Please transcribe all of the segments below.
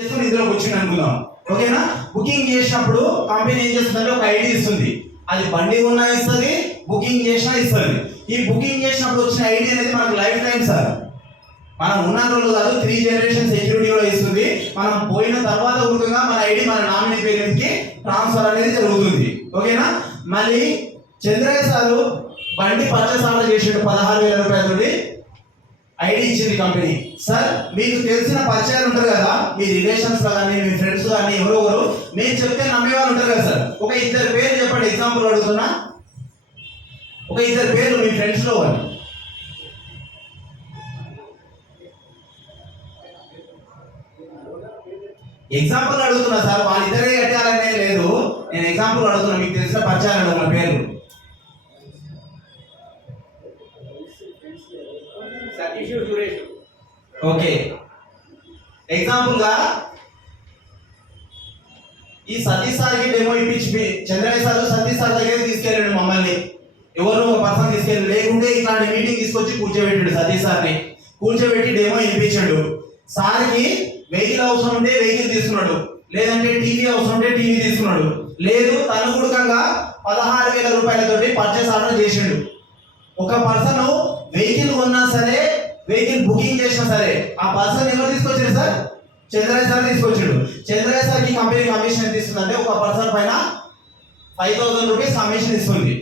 ఇందులోకి వచ్చింది అనుకుందాం. ఓకేనా? బుకింగ్ చేసినప్పుడు కంపెనీ ఏం చేస్తుందంటే ఒక ఐడి ఇస్తుంది. అది బండి ఉన్నా ఇస్తుంది, బుకింగ్ చేసినా ఇస్తుంది. ఈ బుకింగ్ చేసినప్పుడు వచ్చిన ఐడి అనేది మనకు లైఫ్ టైం సార్. మనం ఉన్న రోజులు కాదు, 3 జనరేషన్ సెక్యూరిటీ కూడా ఇస్తుంది. మనం పోయిన తర్వాత ఉరుకుగా మన ఐడి మన నామినీ పేరుకి ట్రాన్స్ఫర్ అనేది జరుగుతుంది. ఓకేనా? మళ్ళీ చంద్రయ్య సారు బండి పర్చేస్ ఆర్డర్ చేసాడు 16,000 రూపాయలతోటి. ఐడి ఇచ్చింది కంపెనీ. సార్ మీకు తెలిసిన పరిచయాలు ఉంటారు కదా, మీ రిలేషన్స్ కానీ మీ ఫ్రెండ్స్ కానీ ఎవరు నేను చెప్తే నమ్మే వాళ్ళు ఉంటారు కదా సార్. ఒక 2 పేర్లు చెప్పండి, ఎగ్జాంపుల్ అడుగుతున్నా. ఒక 2 పేర్లు మీ ఫ్రెండ్స్ లో వాళ్ళు. ఎగ్జాంపుల్ అడుగుతున్నా సార్, వాళ్ళిద్దరే కట్టాలనే లేదు, నేను ఎగ్జాంపుల్ అడుగుతున్నా. మీకు తెలిసిన పరిచయాలు అడుగుతున్న పేర్లు. ఓకే, ఎగ్జాంపుల్ గా ఈ సతీష్ సార్కి డెమో ఇప్పించి చంద్రయ్య సార్ సతీష్ సార్ దగ్గర తీసుకెళ్ళాడు మమ్మల్ని. ఎవరు ఒక పర్సన్ తీసుకెళ్ళి, లేకుంటే ఇట్లాంటి మీటింగ్ తీసుకొచ్చి కూర్చోబెట్టాడు. సతీష్ సార్ని కూర్చోబెట్టి డెమో ఇప్పించాడు. సార్కి వెహికల్ అవసరం ఉంటే వెహికల్ తీసుకున్నాడు, లేదంటే టీవీ అవసరం ఉంటే టీవీ తీసుకున్నాడు. లేదు తనుగుడుకంగా 16,000 రూపాయలతోటి పర్చేస్ ఆర్డర్ చేసిండు. ఒక పర్సన్ వెహికల్ కొన్నా సరే, వెహికల్ బుకింగ్ చేసినా సరే, ఆ పర్సన్ ఎవరు తీసుకొచ్చారు సార్? చంద్రయ్య సార్ తీసుకొచ్చాడు. చంద్రయ్య సార్కి కంపెనీ కమిషన్ ఎంత ఇస్తుందంటే ఒక పర్సన్ పైన 5,000 రూపీస్ కమిషన్ ఇస్తుంది.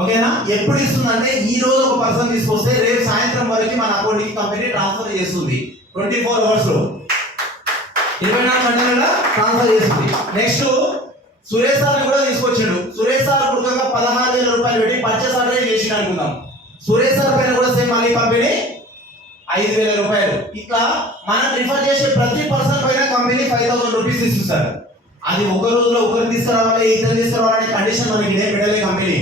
ఓకేనా? ఎప్పుడు ఇస్తుందంటే ఈ రోజు ఒక పర్సన్ తీసుకొస్తే రేపు సాయంత్రం వరకు మన అకౌంట్కి కంపెనీ ట్రాన్స్ఫర్ చేస్తుంది. 24 అవర్స్ లో 24 గంటలలో ట్రాన్స్ఫర్ చేస్తుంది. నెక్స్ట్ సురేష్ సార్ కూడా తీసుకొచ్చాడు. సురేష్ సార్ పుట్టుగా 16,000 రూపాయలు పెట్టి పర్చేస్ ఆర్డర్ చేసి అనుకుందాం. సురేష్ సార్ పైన కూడా సేమ్ మళ్ళీ కంపెనీ 5,000 రూపాయలు. ఇట్లా మనం రిఫర్ చేసే ప్రతి పర్సన్ పైన కంపెనీ 5,000 రూపీస్ ఇస్తుంది సార్. అది ఒక రోజులో ఒకరు తీసుకురావాలి, ఇద్దరు తీసుకురావాలనే కండిషన్ మనకి ఇదే పెట్టలే కంపెనీ.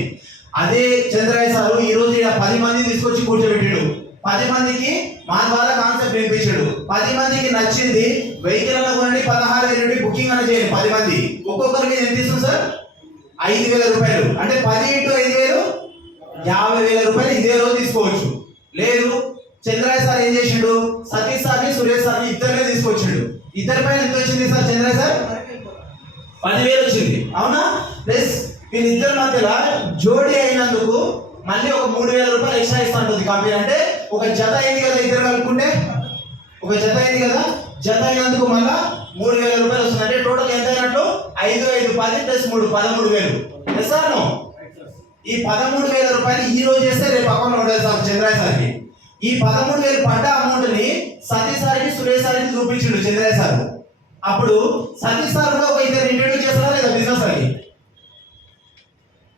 అదే చంద్రయ్య సారు ఈ రోజు 10 మందిని తీసుకొచ్చి కూర్చోబెట్టాడు. 10 మందికి మా ద్వారా కాన్సెప్ట్ వినిపించాడు. 10 మందికి నచ్చింది. వెహికల్ అన్న కొనండి, 16,000 బుకింగ్ అన్న చేయండి. 10 మంది ఒక్కొక్కరికి ఎంత ఇస్తుంది సార్? 5,000 రూపాయలు. అంటే 10 × 5,000 50,000 రూపాయలు ఇదే రోజు తీసుకోవచ్చు. లేదు చంద్రయ్య సార్ ఏం చేసిండు? సతీష్ సార్ని సురేష్ సార్ని ఇద్దరినే తీసుకొచ్చిండు. ఇద్దరి పైన ఎంత వచ్చింది సార్? చంద్రయ్య సార్ 10,000 వచ్చింది. అవునా? ప్లస్ వీళ్ళిద్దరి మధ్యలో జోడీ అయినందుకు మళ్ళీ ఒక 3,000 రూపాయలు ఎక్స్ట్రా ఇస్తా ఉంటుంది కంపెనీ. అంటే ఒక జత అయింది కదా, ఇద్దరు కలుపుకుంటే ఒక జత అయింది కదా, జత అయినందుకు మళ్ళీ 3,000 రూపాయలు వస్తుంది. అంటే టోటల్ ఎంత అయినట్లు? 5, 5, 10 + 3 13,000. Yes sir no? ఈ 13,000 రూపాయలు ఈ రోజు చేస్తే రేపు అకౌంట్ ఉండదు సార్ చంద్రయ్య సార్కి. ఈ 13,000 పడ్డ అమౌంట్ ని సతీష్ సార్కి సురేష్ సార్కి చూపించిండు చంద్రయ్య సార్. అప్పుడు సతీష్ సార్ కూడా ఒక 2 ఇంట్రడ్యూస్ చేస్తారా లేదా బిజినెస్ అని?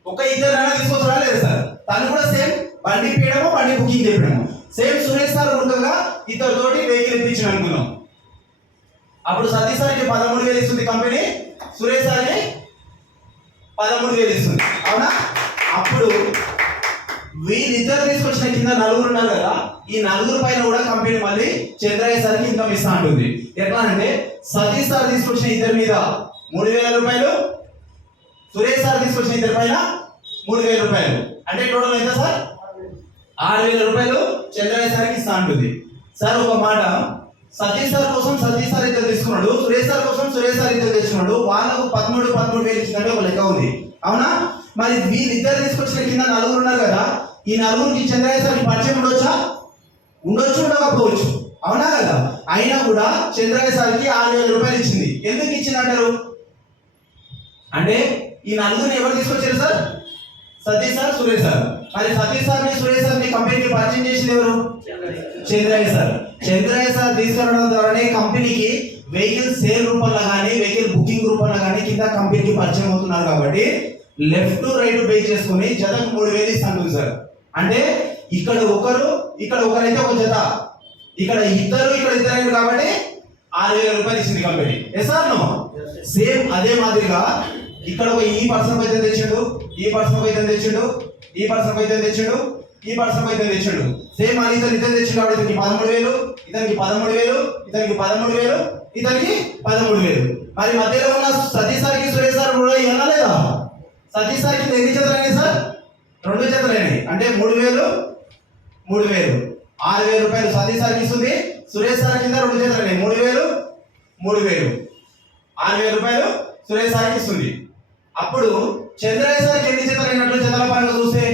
ఒక 2 అయినా తీసుకొస్తారా లేదా సార్? తను కూడా సేమ్ బండి పీయడము, బండి బుకింగ్ చేయడము. సేమ్ సురేష్ సార్ ఉండగా ఇద్దరితోటి వెహికల్ ఇప్పించిన అనుకున్నాం. అప్పుడు సతీష్ సార్కి 13,000 ఇస్తుంది కంపెనీ, సురేష్ సార్కి 13,000 ఇస్తుంది. అవునా? అప్పుడు వీళ్ళిద్దరు తీసుకొచ్చిన కింద 4 ఉన్నారు కదా, ఈ 4 పైన కూడా కంపెనీ మళ్ళీ చంద్రయ్య సార్కి ఇన్కమ్ ఇస్తా ఉంటుంది. ఎట్లా అంటే సతీష్ సార్ తీసుకొచ్చిన ఇద్దరి మీద 3,000 రూపాయలు, సురేష్ సార్ తీసుకొచ్చిన ఇద్దరి పైన 3,000 రూపాయలు. అంటే టోటల్ ఎంత సార్? 6,000 రూపాయలు చంద్రయ్య సార్కి ఇస్తా ఉంటుంది. సార్ ఒక మాట, సతీష్ సార్ కోసం సతీష్ సార్ ఇద్దరు తీసుకున్నాడు, సురేష్ సార్ కోసం సురేష్ సార్ ఇద్దరు తెచ్చుకున్నాడు. వాళ్ళకు 13,000 ఇచ్చిందంటే ఒక లెక్క ఉంది. అవునా? మరి వీళ్ళిద్దరు తీసుకొచ్చిన కింద 4 ఉన్నారు కదా, ఈ 4కి చంద్రయ్య సార్కి పరిచయం ఉండొచ్చా? ఉండొచ్చు, ఉండకపోవచ్చు. అవునా కదా? అయినా కూడా చంద్రయ్య సార్కి 6,000 రూపాయలు ఇచ్చింది. ఎందుకు ఇచ్చింది అంటారు? అంటే ఈ 4ని ఎవరు తీసుకొచ్చారు sir? Satish sir, Suresh sir. మరి సతీష్ సార్ని సురేష్ సార్ని కంపెనీకి పరిచయం చేసింది ఎవరు? చంద్రయ్య సార్. చంద్రయ్య సార్ తీసుకురావడం ద్వారానే కంపెనీకి వెహికల్ సేల్ రూపంలో కానీ వెహికల్ బుకింగ్ రూపంలో కానీ కింద కంపెనీకి పరిచయం అవుతున్నారు. కాబట్టి లెఫ్ట్ రైట్ పే చేసుకుని జతకు 3,000 ఇస్తాను సార్. అంటే ఇక్కడ ఒకరైతే ఒక జత, ఇక్కడ ఇద్దరు కాబట్టి 6,000 రూపాయలు ఇచ్చింది company. Yes or no? Same అదే మాదిరిగా ఇక్కడ ఒక ఈ పర్సన్ అయితే తెచ్చిండు, ఈ పర్సన్ అయితే తెచ్చిండు, ఈ పర్సన్ అయితే తెచ్చిండు, ఈ పర్సన్ అయితే తెచ్చిండు. సేమ్ అని ఇద్దరు తెచ్చిండు కాబట్టి ఇతనికి 13,000, ఇతనికి 13,000, ఇతనికి 13,000, ఇతనికి 13,000. మరి మధ్యలో ఉన్న సతీష్ సార్కి సురేష్ సార్ కూడా ఇవ్వాలా లేదా? సతీష్ సార్కి ఎన్ని జతలైనాయి సార్? 2 జతలైనాయి. అంటే 3,000, 3,000, 6,000 రూపాయలు సతీష్ సార్కి ఇస్తుంది. సురేష్ సార్ కింద 2 జతలైనాయి, 3,000, 3000, 6000 రూపాయలు సురేష్ సార్కి ఇస్తుంది. అప్పుడు చంద్రయ్య సార్కి ఎన్ని జతలు అయినట్లు జతల పరంగా చూస్తే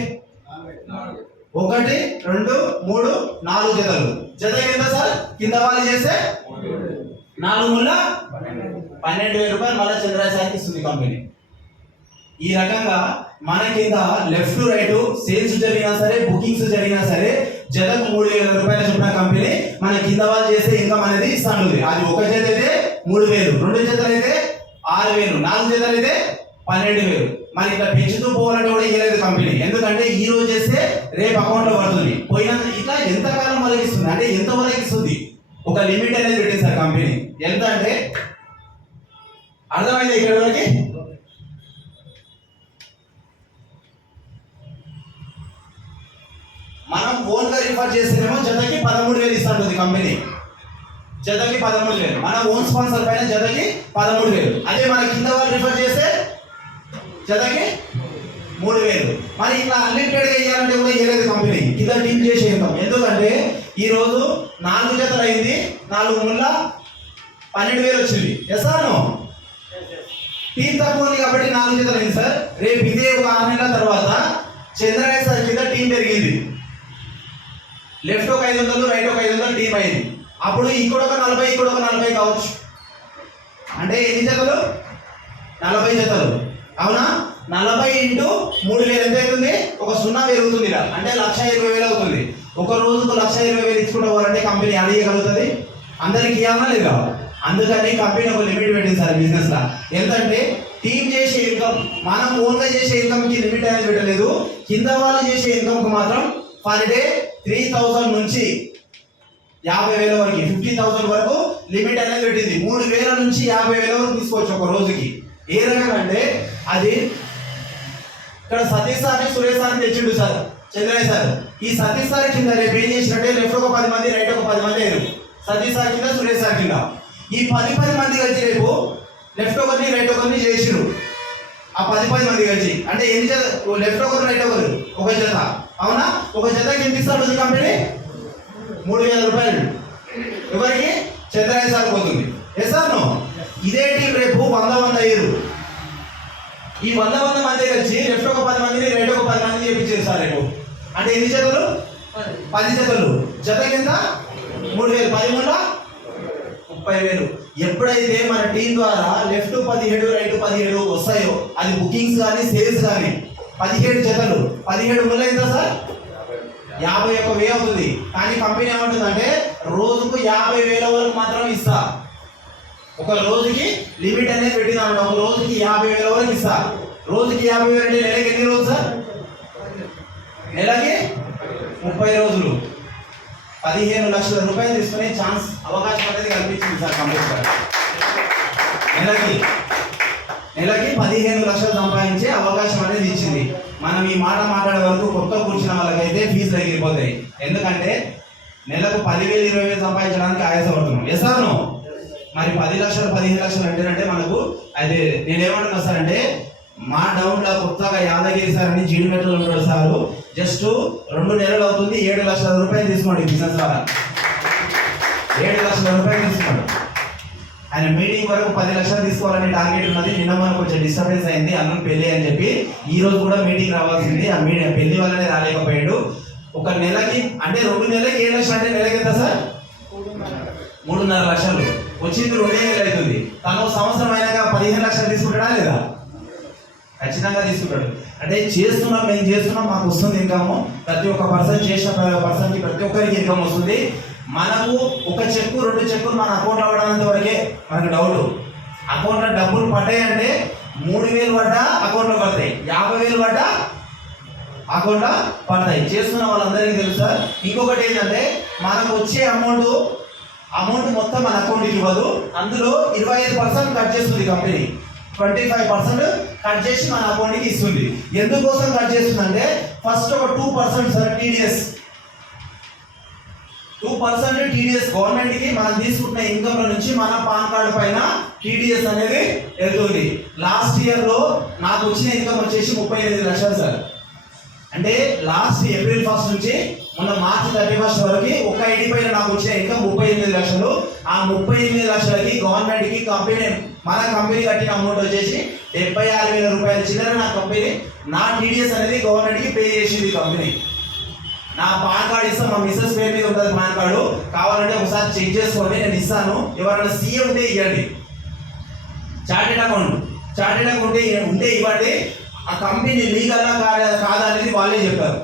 1, 2, 3, 4 జతలు. జత ఎంత సార్? కింద వాళ్ళు చేస్తే 4 ముళ్ళ 12,000 రూపాయలు మళ్ళీ చంద్రయ్య సార్కి ఇస్తుంది కంపెనీ. ఈ రకంగా మన కింద లెఫ్ట్ రైట్ సేల్స్ జరిగినా సరే, బుకింగ్స్ జరిగినా సరే, జతకు 3,000 రూపాయల చొప్పున కంపెనీ మన కింద వాళ్ళు చేసే ఇన్కమ్ అనేది ఇస్తుంది. అది ఒక జత అయితే 3,000, 2 జతలు అయితే 6,000, 4 జతలు అయితే 12,000. మరి ఇట్లా పెంచుతూ పోవాలంటే కూడా ఇవ్వలేదు కంపెనీ. ఎందుకంటే ఈ రోజు చేస్తే రేపు అకౌంట్ లో పడుతుంది. పోయిన ఇట్లా ఎంతకాలం వరకు ఇస్తుంది అంటే ఎంత వరకు ఇస్తుంది, ఒక లిమిట్ అనేది పెట్టింది సార్ కంపెనీ. ఎంత అంటే అర్థమైంది ఇక్కడ వరకు? మనం ఓన్ గా రిఫర్ చేస్తేనేమో జతకి 13,000 ఇస్తుంది కంపెనీ. జతకి 13,000. మన ఓన్ స్పాన్సర్ పైన జతకి 13,000. అదే మన కింద వాళ్ళు రిఫర్ చేస్తే జతకి 3,000. మరి ఇట్లా అన్లిమిటెడ్ గా ఇవ్వాలంటే కూడా ఇవ్వలేదు కంపెనీ. కింద టీమ్ చేసే ఇన్కమ్. ఎందుకంటే ఈ రోజు 4 జతలు అయింది, 4 ముళ్ళ 12,000 వచ్చింది. Yes or no? టీం తక్కువ ఉంది కాబట్టి 4 జతలు అయింది సార్. రేపు ఇదే ఒక 6 నెలల తర్వాత చంద్రయ్య సార్ కింద టీం పెరిగింది. లెఫ్ట్ ఒక 500, రైట్ ఒక 500 టీం అయింది. అప్పుడు ఇక్కడ ఒక 40, ఇక్కడ ఒక 40 కావచ్చు. అంటే ఎన్ని జతలు? 40 జతలు. అవునా? 40 ఇంటూ 3,000 ఎంత అవుతుంది? ఒక 0 పెరుగుతుంది ఇలా. అంటే 1,20,000 అవుతుంది. ఒక రోజుకు 1,20,000 ఇచ్చుకుంటూ పోవాలంటే కంపెనీ అడిగలుగుతుంది? అందరికి ఇవ్వాలా లేదా? అందుకని కంపెనీ ఒక లిమిట్ పెట్టింది సార్ బిజినెస్ లా. ఎంతంటే టీం చేసే ఇన్కమ్, మనం ఓన్ గా చేసే ఇన్కమ్ కి లిమిట్ అనేది పెట్టలేదు. కింద వాళ్ళు చేసే ఇన్కమ్ కు మాత్రం పర్ డే 3,000 నుంచి 50,000 వరకు, 50,000 వరకు లిమిట్ అనేది పెట్టింది. 3,000 నుంచి 50,000 వరకు తీసుకోవచ్చు ఒక రోజుకి. ఏ రకంగా అంటే అది ఇక్కడ సతీష్ సార్ని సురేష్ సార్ని తెచ్చిండు సార్ చంద్రయ్య సార్. ఈ సతీష్ సార్ కింద రేపు ఏం చేసినట్టే లెఫ్ట్ ఒక 10 మంది, రైట్ ఒక 10 మంది అయ్యారు. సతీష్ సార్ కింద, సురేష్ సార్ కింద ఈ 10 మంది కలిసి రేపు లెఫ్ట్ ఒకరిని రైట్ ఒకరిని చేసిరు. ఆ 10 మంది కలిసి అంటే ఎన్ని జత? లెఫ్ట్ ఒకరు రైట్ ఒకరు ఒక జత. అవునా? ఒక జతకి ఎంత ఇస్తాడు కంపెనీ? 3,000 రూపాయలు. ఎవరికి? చంద్రయ్య సార్ పోతుంది. Yes sir no? ఇదే టీం రేపు 100 అయ్యారు. ఈ 100 మంది కలిసి లెఫ్ట్ ఒక 10 మందిని, రైట్ ఒక 10 మంది చేయించారు సార్ రేపు. అంటే ఎన్ని జతలు? 10 జతలు. జత కింద 3,000, 10 ముళ్ళ 30,000. ఎప్పుడైతే మన టీం ద్వారా లెఫ్ట్ 17, రైట్ 17 వస్తాయో, అది బుకింగ్స్ కానీ సేల్స్ కానీ 17 జతలు, 17 ముళ్ళ ఎంత సార్? 51,000 అవుతుంది. కానీ కంపెనీ ఏమంటుందంటే రోజుకు 50,000 వరకు మాత్రం ఇస్తా. ఒక రోజుకి లిమిట్ అనేది పెట్టిందన్నమాట. ఒక రోజుకి 50,000 వరకు ఇస్తా. రోజుకి 50,000 అంటే నెలకి ఎన్ని రోజులు సార్? నెలకి 30 రోజులు. 15 లక్షల రూపాయలు తీసుకునే ఛాన్స్, అవకాశం అనేది కల్పించింది సార్ కంపెనీ సార్. నెలకి 15 లక్షలు సంపాదించే అవకాశం అనేది ఇచ్చింది. మనం ఈ మాట మాట్లాడే వరకు కొత్త కూర్చున్న వాళ్ళకైతే ఫీజులు తగ్గిపోతాయి. ఎందుకంటే నెలకు 10,000, 20,000 సంపాదించడానికి ఆయాసపడుతున్నాం. Yes or no? మరి 10 లక్షలు, 15 లక్షలు అంటేనంటే మనకు అది నేనేమంటున్నా సార్ అంటే మా డౌన్లో కొత్తగా యాదగిరి సార్ అని జీడిమెట్లో ఉంటాడు సార్. జస్ట్ 2 నెలలు అవుతుంది, 7 లక్షల రూపాయలు తీసుకోండి బిజినెస్ ద్వారా. 7 లక్షల రూపాయలు తీసుకోండి. ఆయన మీటింగ్ వరకు 10 లక్షలు తీసుకోవాలని టార్గెట్ ఉన్నది. నిన్న మనకు కొంచెం డిస్టర్బెన్స్ అయింది, అన్నం పెళ్లి అని చెప్పి. ఈ రోజు కూడా మీటింగ్ రావాల్సింది. ఆ మీటింగ్ పెళ్లి వల్లనే రాలేకపోయాడు. ఒక నెలకి అంటే 2 నెలలకి 7 లక్షలు అంటే నెలకి ఎంత సార్? 3.5 లక్షలు వచ్చింది. 2,000 అవుతుంది. తను సంవత్సరం అయినాక 15 లక్షలు తీసుకుంటాడా లేదా? ఖచ్చితంగా తీసుకుంటాడు. అంటే చేస్తున్నాం, మేము చేస్తున్నాం, మాకు వస్తుంది ఇన్కమ్. ప్రతి ఒక్క పర్సన్ చేసిన పర్సన్కి ప్రతి ఒక్కరికి ఇన్కమ్ వస్తుంది. మనకు ఒక చెక్కు 2 చెక్కులు మన అకౌంట్లో పడనంత వరకే మనకు డౌట్. అకౌంట్లో డబ్బులు పడ్డాయంటే 3,000 పడ్డా అకౌంట్లో పడతాయి, 50,000 పడ్డా అకౌంట్లో పడతాయి. చేస్తున్న వాళ్ళందరికీ తెలుసు సార్. ఇంకొకటి ఏంటంటే మనకు వచ్చే అమౌంట్ మొత్తం మన అకౌంట్కి ఇవ్వదు. అందులో 25% కట్ చేస్తుంది కంపెనీ. 25% కట్ చేసి మన అకౌంట్కి ఇస్తుంది. ఎందుకోసం కట్ చేస్తుందంటే ఫస్ట్ ఒక 2% సార్ టీడీఎస్. 2% టీడీఎస్ గవర్నమెంట్కి మనం తీసుకుంటున్న ఇన్కమ్ నుంచి మన పాన్ కార్డు పైన టీడీఎస్ అనేది వెళ్తుంది. లాస్ట్ ఇయర్లో నాకు వచ్చిన ఇన్కమ్ వచ్చేసి 38 లక్షలు సార్. అంటే లాస్ట్ ఏప్రిల్ 1 నుంచి మొన్న మార్చి 31 వరకు ఒక్క ఐడి పైన నాకు వచ్చిన ఇన్కమ్ 38 లక్షలు. ఆ 38 లక్షలకి గవర్నమెంట్ కి కంపెనీ మన కంపెనీ కట్టిన అమౌంట్ వచ్చేసి 76,000 రూపాయలు చిల్లర. నా కంపెనీ నా టీడీఎస్ అనేది గవర్నమెంట్ కి పే చేసింది కంపెనీ. నా పాన్ కార్డు ఇస్తాను, మా మిస్సెస్ పేరు మీద ఉంటుంది పాన్ కార్డు, కావాలంటే ఒకసారి చెక్ చేసుకోండి, నేను ఇస్తాను. ఎవరైనా సీఏ ఉంటే ఇవ్వండి, చార్టెడ్ అకౌంట్ ఉంటే ఇవ్వండి. ఆ కంపెనీ లీగల్గా కాదా అనేది వాళ్ళే చెప్పారు.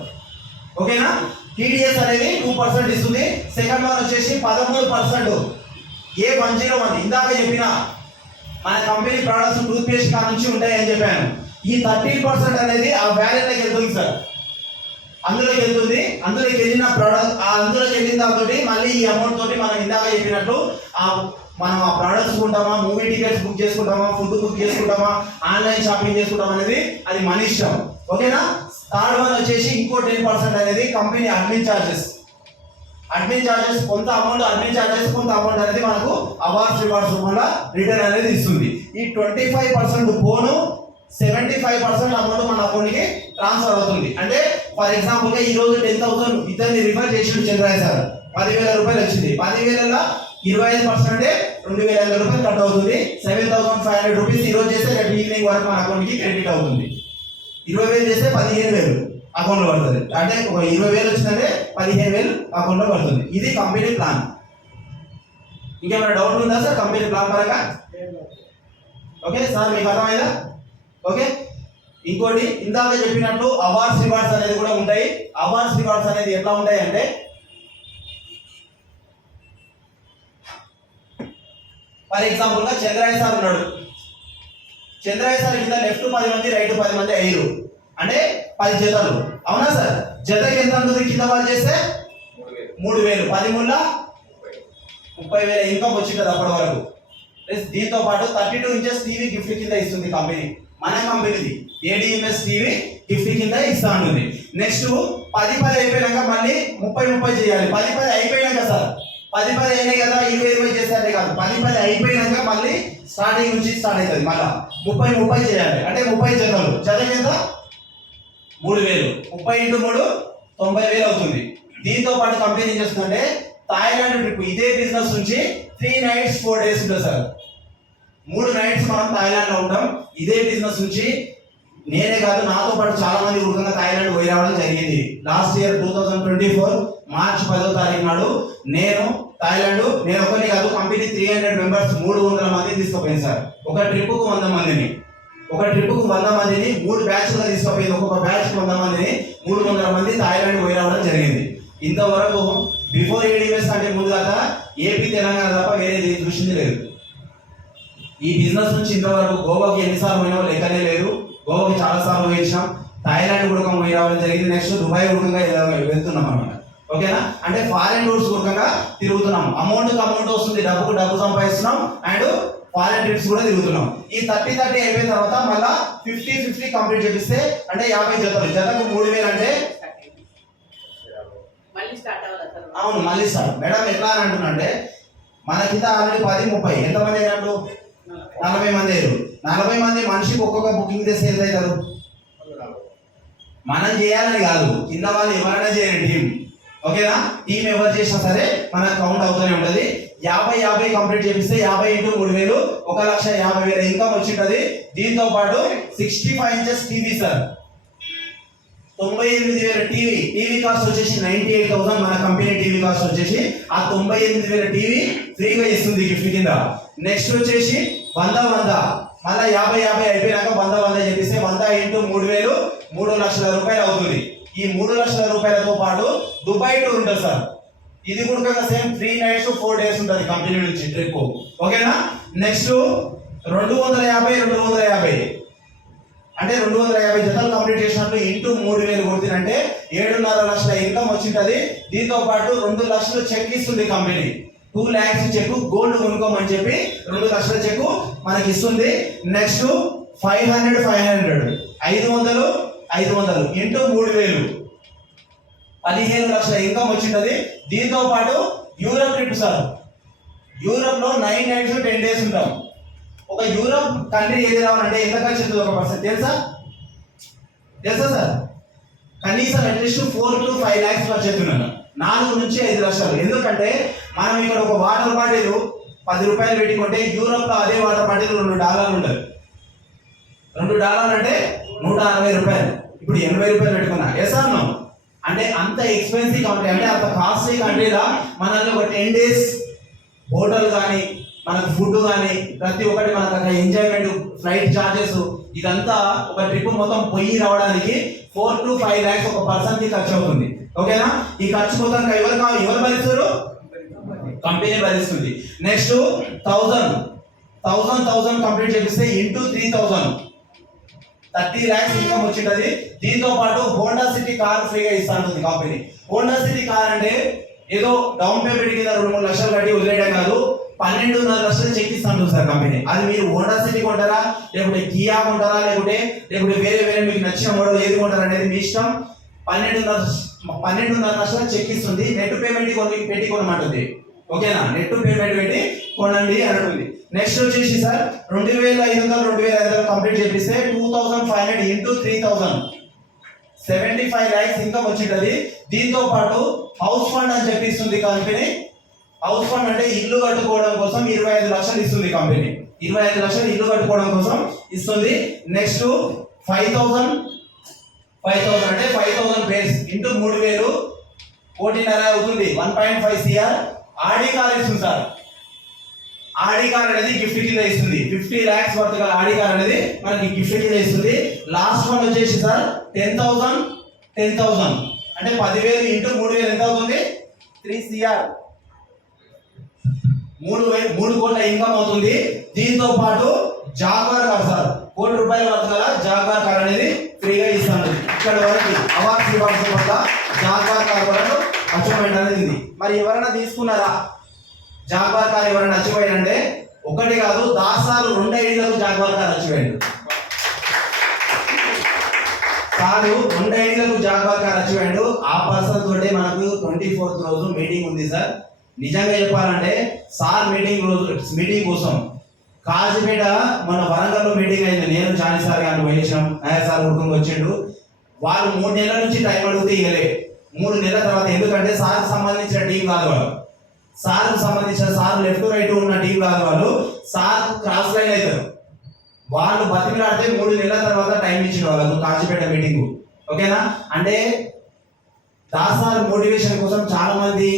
ఓకేనా? టీడీఎస్ అనేది 2% ఇస్తుంది. సెకండ్ వన్ వచ్చేసి 13%. A101 ఇందాక చెప్పిన మన కంపెనీ ప్రొడక్ట్స్ టూత్ పేస్ట్ కా నుంచి ఉంటాయని చెప్పాను. ఈ 13% అనేది ఆ వ్యాలెట్లోకి వెళ్తుంది సార్, అందులోకి వెళ్తుంది. అందులోకి వెళ్ళిన ప్రోడక్ట్ అందులోకి వెళ్ళిన దాంతో మళ్ళీ ఈ అమౌంట్ తోటి మనం ఇందాక చెప్పినట్టు మనం ఆ ప్రోడక్ట్స్ కొంటామా, మూవీ టికెట్స్ బుక్ చేసుకుంటామా, ఫుడ్ బుక్ చేసుకుంటామా, ఆన్లైన్ షాపింగ్ చేసుకుంటామా అనేది అది మన ఇష్టం. ఓకేనా? థర్డ్ వన్ వచ్చేసి ఇంకో 10% అనేది కంపెనీ అడ్మిన్ చార్జెస్ కొంత అమౌంట్ కొంత అమౌంట్ అనేది మనకు అవార్డ్స్ రివార్డ్స్ వల్ల రిటర్న్ అనేది ఇస్తుంది. ఈ 25% పోను 75% అమౌంట్ మన అకౌంట్కి ట్రాన్స్ఫర్ అవుతుంది. అంటే ఫర్ ఎగ్జాంపుల్ గా ఈ రోజు 10,000 ఇద్దరిని రిఫర్ చేసి చంద్రయ్య సార్ 10,000 రూపాయలు వచ్చింది. 10,000లో 25% 2,500 రూపాయలు కట్ అవుతుంది. 7,500 రూపీస్ ఈ రోజు చేస్తే రేపు ఈవినింగ్ వరకు మన అకౌంట్కి క్రెడిట్ అవుతుంది. 20,000 చేస్తే 15,000 అకౌంట్లో పడుతుంది. అంటే ఒక 20,000 వచ్చిందంటే 15,000 అకౌంట్లో పడుతుంది. ఇది కంపెనీ ప్లాన్. ఇంకేమైనా డౌట్ ఉందా సార్ కంపెనీ ప్లాన్ పరంగా? ఓకే సార్, మీకు అర్థమైందా? ఓకే, ఇంకోటి ఇందాక చెప్పినట్టు అవార్డ్స్ రివార్డ్స్ అనేది కూడా ఉంటాయి. అవార్డ్స్ రివార్డ్స్ అనేది ఎట్లా ఉంటాయి అంటే, ఫర్ ఎగ్జాంపుల్ గా చంద్రయ్య సార్ ఉన్నాడు. చంద్రయ్య సార్ కింద లెఫ్ట్ 10 మంది, రైట్ 10 మంది అయ్యారు అంటే 10 జతలు. అవునా సార్? జతకి ఎంత ఉంటుంది కింద వాళ్ళు చేస్తే 3,000. 10 ముళ్ళ 30,000 ఇన్కమ్ వచ్చింది అప్పటి వరకు. దీంతో పాటు 32 ఇంచెస్ టీవీ గిఫ్ట్ కింద ఇస్తుంది కంపెనీ, మన కంపెనీది ఏడిఎంఎస్ టీవీ గిఫ్ట్ కింద ఇస్తా ఉంటుంది. నెక్స్ట్ 10 అయిపోయినాక మళ్ళీ 30 చేయాలి. 10 అయిపోయినాక సార్ 10 అయినాయి కదా 20 చేస్తే కాదు, 10 అయిపోయినాక మళ్ళీ స్టార్టింగ్ నుంచి స్టార్ట్ అవుతుంది. మళ్ళీ 30 చేయాలి. అంటే 30 జతలు, జతకి ఎంత 3,000. 30 × 3 90,000 అవుతుంది. దీంతో పాటు కంపెనీ ఏం చేస్తుందంటే థాయిలాండ్ ట్రిప్, ఇదే బిజినెస్ నుంచి 3 nights 4 days ఉంటుంది సార్. 3 nights మనం థాయిలాండ్ లో ఉంటాం. ఇదే బిజినెస్ నుంచి నేనే కాదు, నాతో పాటు చాలా మంది ఉడకంగా థాయిలాండ్ పోయి రావడం జరిగింది. లాస్ట్ ఇయర్ 2024 మార్చి 10వ తారీఖు నాడు నేను ఒకరిని కాదు, కంపెనీ 300 మెంబర్స్ 300 మందిని తీసుకుపోయింది సార్. ఒక ట్రిప్కు 100 మందిని 3 బ్యాచ్లుగా తీసుకుపోయింది. ఒక్కొక్క బ్యాచ్ 100 మందిని 300 మంది థాయిలాండ్ పోయి రావడం జరిగింది. ఇంతవరకు బిఫోర్ ఏడిఎంఎస్ అంటే ముందు దాకా ఏపీ తెలంగాణ తప్ప వేరే చూసింది లేదు. ఈ బిజినెస్ నుంచి ఇంతవరకు గోవాకి ఎన్నిసార్లు పోయినా లెక్కనే లేదు. గోవాకి చాలా సార్లు పోయించాం. థాయిలాండ్ ఉడకం పోయి రావడం జరిగింది. నెక్స్ట్ దుబాయ్ ఉడకంగా వెళ్తున్నాం అన్నమాట. ఓకేనా? అంటే ఫారెన్ టూర్స్ ఉడకంగా తిరుగుతున్నాం. అమౌంట్ వస్తుంది, డబ్బు సంపాదిస్తున్నాం అండ్ ఫారెన్ ట్రిప్స్ కూడా తిరుగుతున్నాం. ఈ 30 అయిపోయిన తర్వాత మళ్ళీ 50 కంప్లీట్ చేపిస్తే అంటే 50 జతలు, జతకు 3,000 అంటే అవును మళ్ళీ స్టార్ట్. మేడం ఎట్లా అని అంటున్నాంటే మన కింద ఆల్రెడీ 10, 30 ఎంతమంది అయినట్టు 40 మంది అయ్యారు. 40 మంది మనిషికి ఒక్కొక్క బుకింగ్ చేస్తే ఎంత అవుతారు? మనం చేయాలని కాదు, కింద వాళ్ళు ఎవరైనా చేయండి టీం. ఓకేనా? టీం ఎవరు చేసినా సరే మనకు కౌంట్ అవుతూనే ఉంటుంది. 50 కంప్లీట్ చేపిస్తే 50 × 3,000 1,50,000 ఇన్కమ్ వచ్చింటది. దీంతో పాటు 65 inches TV sir, 98,000 TV cost వచ్చేసి 98,000 మన కంపెనీ టీవీ కాస్ట్ వచ్చేసి. ఆ 98,000 టీవీ ఫ్రీగా ఇస్తుంది గిఫ్ట్ కింద. నెక్స్ట్ వచ్చేసి 100 మళ్ళీ 50 అయిపోయినాక 100 చెప్పిస్తే 100 × 3,000 3 లక్షల రూపాయలు అవుతుంది. ఈ 3 లక్షల రూపాయలతో పాటు దుబాయ్ టూర్ ఉంటుంది సార్. ఇది కూడా సేమ్ 3 nights 4 days ఉంటుంది కంపెనీ నుంచి ట్రిప్. ఓకేనా? నెక్స్ట్ 250 అంటే 250 జతలు కంప్లీట్ చేసినట్లు ఇంటూ 3,000 కొడుతుందంటే 7.5 లక్షల ఇన్కమ్ వచ్చింటది. దీంతో పాటు 2 లక్షలు చెక్ ఇస్తుంది కంపెనీ. 2 lakhs చెక్ గోల్డ్ కొనుక్కోమని చెప్పి 2 లక్షల చెక్ మనకి ఇస్తుంది. నెక్స్ట్ 500 500 ఇంటూ 3,000 15 లక్షల ఇన్కమ్ వచ్చింటది. దీంతో పాటు యూరప్ ట్రిప్ సార్. యూరప్ లో 9 nights 10 days ఉంటాం. ఒక యూరప్ కంట్రీ ఏది రావాలంటే ఎంత ఖర్చు అవుతుంది ఒక పర్సన్ తెలుసా సార్? కనీసం అట్లీస్ట్ 4 to 5 lakhs ఖర్చు అవుతున్నాను. 4 నుంచి 5 లక్షలు. ఎందుకంటే మనం ఇక్కడ ఒక వాటర్ బాటిల్ 10 రూపాయలు పెట్టుకుంటే యూరోప్ లో అదే వాటర్ బాటిల్ $2 ఉండదు. $2 అంటే 160 రూపాయలు. ఇప్పుడు 80 రూపాయలు పెట్టుకున్నా. Yes or no? అంటే అంత ఎక్స్పెన్సివ్ కంట్రీ, అంటే అంత కాస్ట్లీ కంట్రీలో మనల్ని ఒక 10 days హోటల్ కానీ మనకు ఫుడ్ కానీ ప్రతి ఒక్కటి మనకు అక్కడ ఎంజాయ్మెంట్, ఫ్లైట్ చార్జెస్, ఇదంతా ఒక ట్రిప్ మొత్తం పోయి రావడానికి 4 to 5 lakhs ఒక పర్సన్ కి ఖర్చు అవుతుంది. ఓకేనా? ఈ ఖర్చు మొత్తం ఎవరు భరిస్తారు? కంపెనీ భరిస్తుంది. నెక్స్ట్ 1000 కంప్లీట్ చేపిస్తే ఇంటూ 3000 30 lakhs ఇన్కమ్ వచ్చింటది. దీంతో పాటు హోండా సిటీ కార్ ఫ్రీగా ఇస్తా ఉంటుంది కంపెనీ. హోండా సిటీ కార్ అంటే ఏదో డౌన్ పేమెంట్ కింద 2-3 లక్షలు కట్టి వదిలేయడం కాదు, 12.5 లక్షలు చెక్ ఇస్తా ఉంటుంది సార్ కంపెనీ. అది మీరు హోండా సిటీ కొంటారా, లేకుంటే కియా కొంటారా, లేకుంటే వేరే మీకు నచ్చిన మోడల్ ఏది కొంటారా అనేది మీ ఇష్టం. 12.5 లక్షలు చెక్ ఇస్తుంది. నెట్ పేమెంట్ పెట్టి కొనమంటుంది. ఓకేనా? నెట్ పేమెంట్ పెట్టి కొనండి అని అంటుంది. నెక్స్ట్ వచ్చేసి సార్ 2500 కంప్లీట్ చేపిస్తే 2500 ఇంటూ 3000 75 lakhs ఇన్కమ్ వచ్చింటది. దీంతో పాటు హౌస్ ఫండ్ అని చెప్పి ఇస్తుంది కంపెనీ. హౌస్ ఫండ్ అంటే ఇల్లు కట్టుకోవడం కోసం 25 లక్షలు ఇస్తుంది కంపెనీ. 25 లక్షలు ఇల్లు కట్టుకోవడం కోసం ఇస్తుంది. నెక్స్ట్ 5000 అంటే 5000 బేస్ ఇంటూ 3000 1.5 అవుతుంది. 1.5 CR ఆడి కార్ ఇస్తుంది సార్. ఆడి కార్ అనేది గిఫ్ట్ కింద ఇస్తుంది. 50 lakhs వర్త్ గల ఆడి కార్ అనేది మనకి గిఫ్ట్ కింద ఇస్తుంది. లాస్ట్ వన్ వచ్చేసి సార్ 10,000 అంటే 10,000 ఇంటూ 3,000 ఎంత అవుతుంది? 3 CR 3 కోట్ల ఇన్కమ్ అవుతుంది. దీంతో పాటు జాగ్వార్ కార్ సార్, ₹1 కోటి వర్త్ గల జాగ్వార్ కార్ అనేది ఫ్రీగా ఇస్తాను. ఇక్కడ వరకు అవార్డ్స్ ఇవ్వాల్సిన వల్ల జాగ్వార్ కార్ వరకు అచీవ్మెంట్ అనేది ఉంది. మరి ఎవరైనా తీసుకున్నారా జాగ్వార్ కార్? ఎవరైనా అచీవ్మెంట్ ఒకటి కాదు, దాసాలు 2 ఐడీలకు జాగ్వార్ కార్ అచీవ్మెంట్. కాదు 2 ఐడీలకు జాగ్వార్ కార్ అచీవ్మెంట్. ఆ పర్సన్ తోటే మనకు 24th రోజు మీటింగ్ ఉంది సార్. నిజంగా చెప్పాలంటే సార్ మీటింగ్ కోసం కాజీపేట మన వరంగల్లో మీటింగ్ అయింది. నేను చాని సార్ గారిని వహించాం, నాయక్ సార్ కుటుంబం వచ్చిండు. వాళ్ళు 3 నెలల నుంచి టైం అడిగితే ఇవ్వలే. 3 నెలల తర్వాత, ఎందుకంటే సార్కి సంబంధించిన టీం కాదు వాళ్ళు, సార్కు సంబంధించిన సార్ లెఫ్ట్ రైట్ ఉన్న టీం కాదు వాళ్ళు, సార్ క్రాస్ లైన్ అవుతారు. వాళ్ళు బతికిలాడితే 3 నెలల తర్వాత టైం ఇచ్చిన వాళ్ళకు కాజీపేట మీటింగ్. ఓకేనా? అంటే దాసార్ మోటివేషన్ కోసం చాలా మంది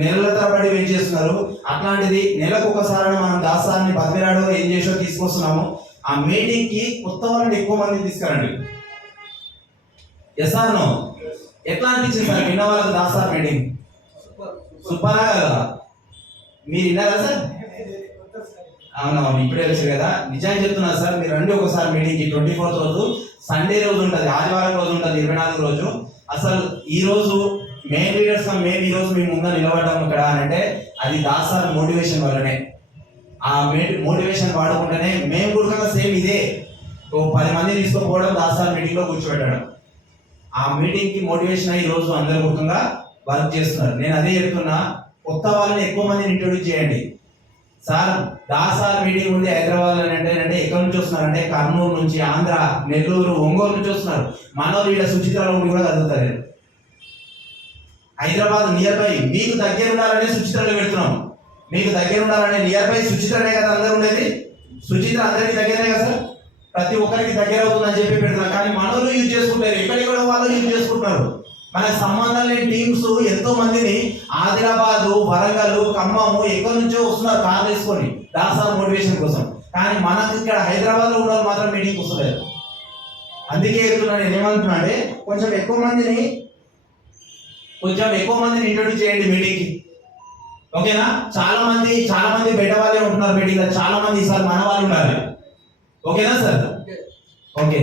నెలల తరబడి వెయిట్ చేస్తున్నారు. అట్లాంటిది నెలకు ఒకసారి మనం దాసాన్ని బతికిలాడో ఏం చేసో తీసుకొస్తున్నాము. ఆ మీటింగ్ కి కొత్త వాళ్ళని ఎక్కువ మంది తీసుకురండి. Yes or no? ఎట్లా అనిపించింది సార్ విన్న వాళ్ళకి దాసార్ మీటింగ్? సూపర్ కదా? మీరు విన్నారా సార్? అవునవును, ఇప్పుడే వచ్చారు కదా. నిజాన్ని చెప్తున్నా సార్, మీరు రండి ఒకసారి మీటింగ్ కి. 24th రోజు సండే రోజు ఉంటుంది, ఆదివారం రోజు ఉంటుంది, 24 రోజు. అసలు ఈ రోజు మెయిన్ లీడర్స్ మేము ఈ రోజు మేము ముందు నిలబడ్డాము ఇక్కడ అంటే అది దాసార్ మోటివేషన్ వల్లనే. ఆ మోటివేషన్ వాడుకుంటేనే మేము కూడా సేమ్ ఇదే 10 మంది తీసుకుపోవడం, దాసార్ మీటింగ్ లో కూర్చోబెట్టడం. ఆ మీటింగ్ కి మోటివేషన్ అయ్యి ఈ రోజు అందరూ ముఖ్యంగా వర్క్ చేస్తున్నారు. నేను అదే చెప్తున్నా, కొత్త వాళ్ళని ఎక్కువ మందిని ఇంట్రొడ్యూస్ చేయండి. సార్ దాసార్ మీటింగ్ ఉంది హైదరాబాద్ అంటే ఎక్కడి నుంచి వస్తున్నారు అంటే కర్నూలు నుంచి, ఆంధ్ర, నెల్లూరు, ఒంగోలు నుంచి వస్తున్నారు. మనోళ్ళు ఇక్కడ సుచిత్రాల ఉండి కూడా చదువుతారు. హైదరాబాద్ నియర్ బై, మీకు దగ్గర ఉండాలనే సుచిత్రలో పెడుతున్నాం. మీకు దగ్గర ఉండాలనే నియర్ బై సుచిత్రనే కదా అందరూ ఉండేది. సుచిత్ర అందరికి దగ్గరనే కదా సార్, ప్రతి ఒక్కరికి దగ్గర అవుతుందని చెప్పి పెడుతున్నాం. కానీ మనోళ్ళు యూజ్ చేసుకుంటారు, ఎక్కడెక్కడ వాళ్ళు యూజ్ చేసుకుంటున్నారు. మనకు సంబంధం లేని టీమ్స్ ఎంతో మందిని ఆదిలాబాద్, వరంగల్, ఖమ్మం ఎక్కడి నుంచో వస్తున్నారు కార్ తీసుకొని దాసార్ మోటివేషన్ కోసం. కానీ మనకి ఇక్కడ హైదరాబాద్ లో ఉన్న మాత్రం మీటింగ్ వస్తలేదు. అందుకే చెప్తున్నా, నేను ఏమంటున్నా అంటే కొంచెం ఎక్కువ మందిని ఇంట్రొడ్యూస్ చేయండి మీటింగ్ కి. ఓకేనా? చాలా మంది బయట వాళ్ళే ఉంటున్నారు మీటింగ్ లో, చాలా మంది ఈసారి మన వాళ్ళు ఉండాలి. ఓకేనా సార్? ఓకే.